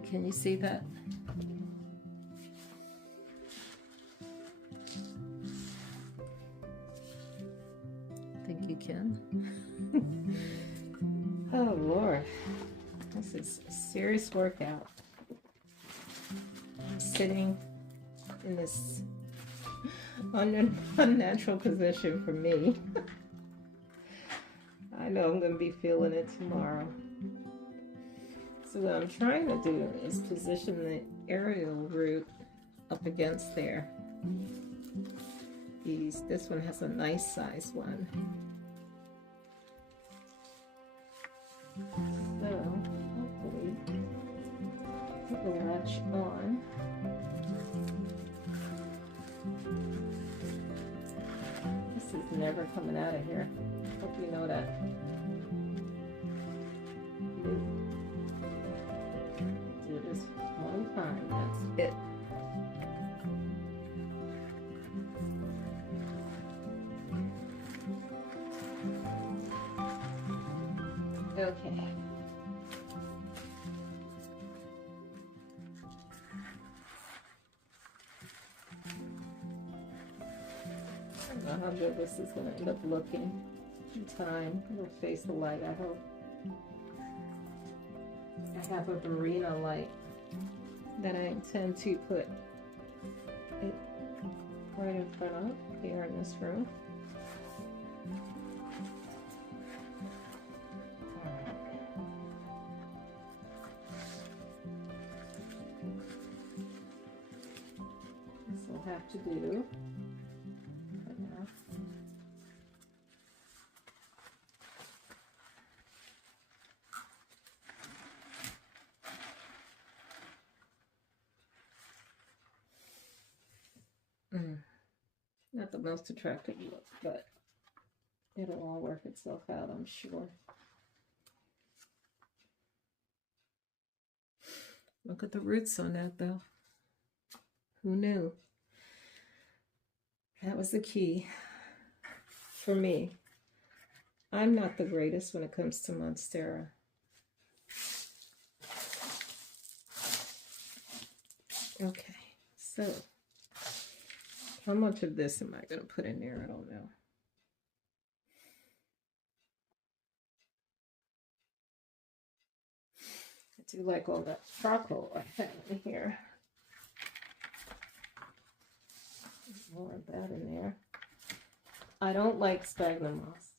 Okay, can you see that? I think you can. Oh Lord, this is a serious workout. I'm sitting in this unnatural position for me. I know I'm going to be feeling it tomorrow. So what I'm trying to do is position the aerial root up against there. This one has a nice size one. So hopefully it will latch on. This is never coming out of here. Hope you know that. Do this one time, that's it. Okay. I don't know how good this is going to end up looking in time. It'll face the light, I hope. I have a Barina light that I intend to put it right in front of here in this room. This will have to do. Not the most attractive look, but it'll all work itself out, I'm sure. Look at the roots on that, though. Who knew? That was the key for me. I'm not the greatest when it comes to Monstera. Okay, so how much of this am I going to put in there? I don't know. I do like all that charcoal I have in here. More of that in there. I don't like sphagnum moss,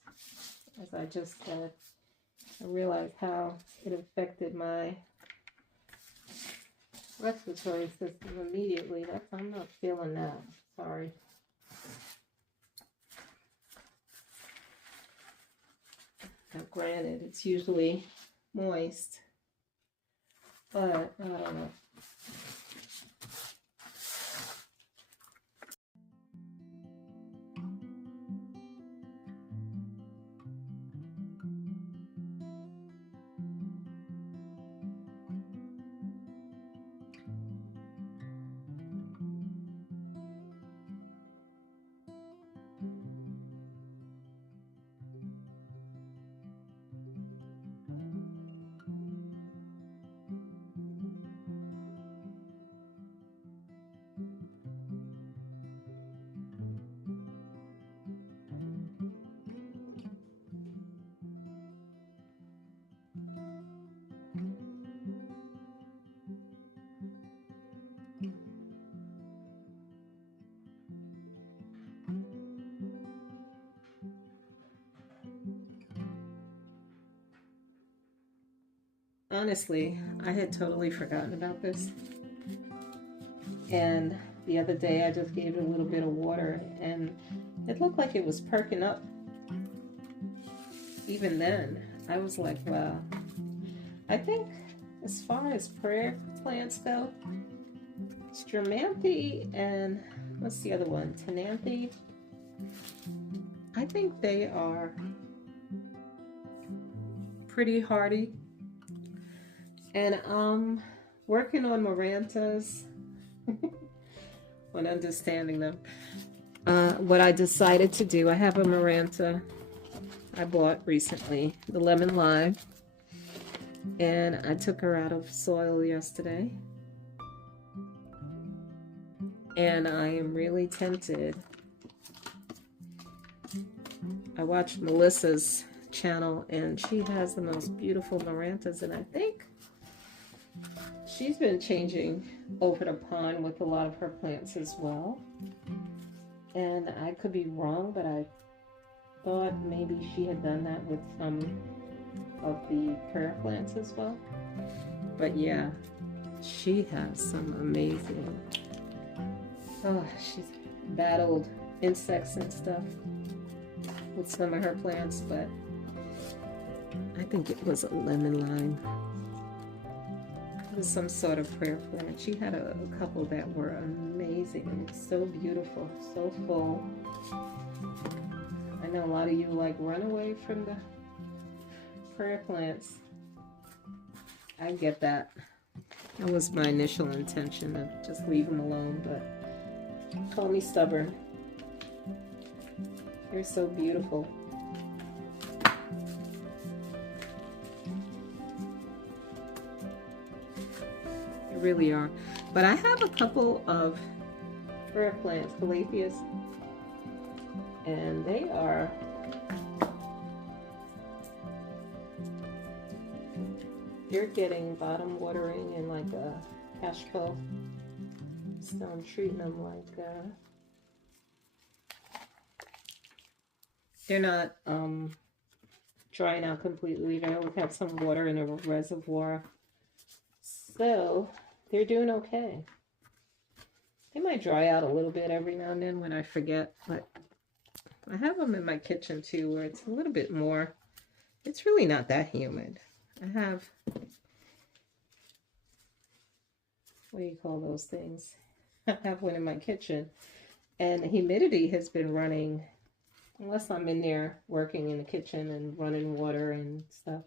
as I just said. I realized how it affected my respiratory system immediately. I'm not feeling that. Sorry. Now, granted, it's usually moist, but I don't know. Honestly, I had totally forgotten about this. And the other day I just gave it a little bit of water and it looked like it was perking up. Even then, I was like, wow. I think as far as prayer plants go, Stromanthe and what's the other one? Tenanthe. I think they are pretty hardy. And I'm working on Marantas, on understanding them. What I decided to do, I have a Maranta I bought recently, the lemon lime. And I took her out of soil yesterday. And I am really tempted. I watched Melissa's channel and she has the most beautiful Marantas, and I think she's been changing over the pond with a lot of her plants as well. And I could be wrong, but I thought maybe she had done that with some of the prayer plants as well. But yeah, she has some amazing, oh, she's battled insects and stuff with some of her plants, but I think it was a lemon lime. It was some sort of prayer plant. She had a couple that were amazing, so beautiful, so full. I know a lot of you like run away from the prayer plants. I get that. That was my initial intention, of just leave them alone, but call me stubborn. They're so beautiful. They really are. But I have a couple of prayer plants, calatheas, and they are you're getting bottom watering and like a cashpo. So I'm treating them like they're not drying out completely. They always have some water in a reservoir, so they're doing okay. They might dry out a little bit every now and then when I forget, but I have them in my kitchen too, where it's a little bit more. It's really not that humid. I have, what do you call those things? I have one in my kitchen, and the humidity has been running, unless I'm in there working in the kitchen and running water and stuff.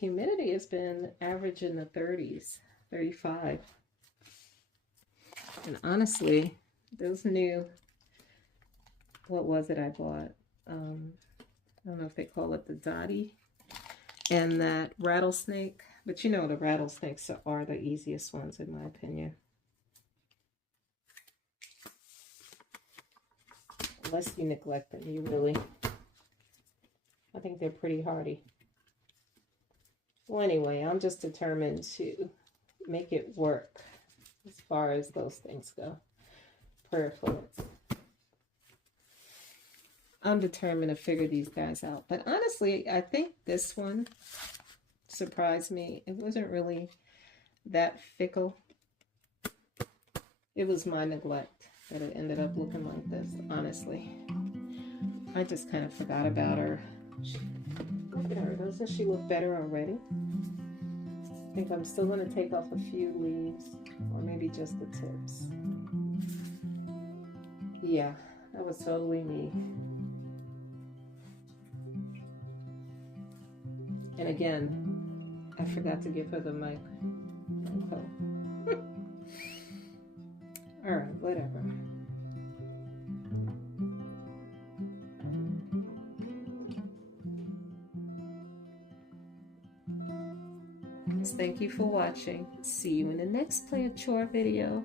Humidity has been average in the 30s, 35. And honestly, those new, what was it I bought? I don't know if they call it the Dottie and that rattlesnake, but you know the rattlesnakes are the easiest ones in my opinion. Unless you neglect them, you really, I think they're pretty hardy. Well, anyway, I'm just determined to make it work as far as those things go. Prayer plants. I'm determined to figure these guys out. But honestly, I think this one surprised me. It wasn't really that fickle. It was my neglect that it ended up looking like this, honestly. I just kind of forgot about her. Look at her. Doesn't she look better already? I think I'm still going to take off a few leaves, or maybe just the tips. Yeah, that was totally me. And again, I forgot to give her the mic. All right, whatever. Thank you for watching. See you in the next plant chore video.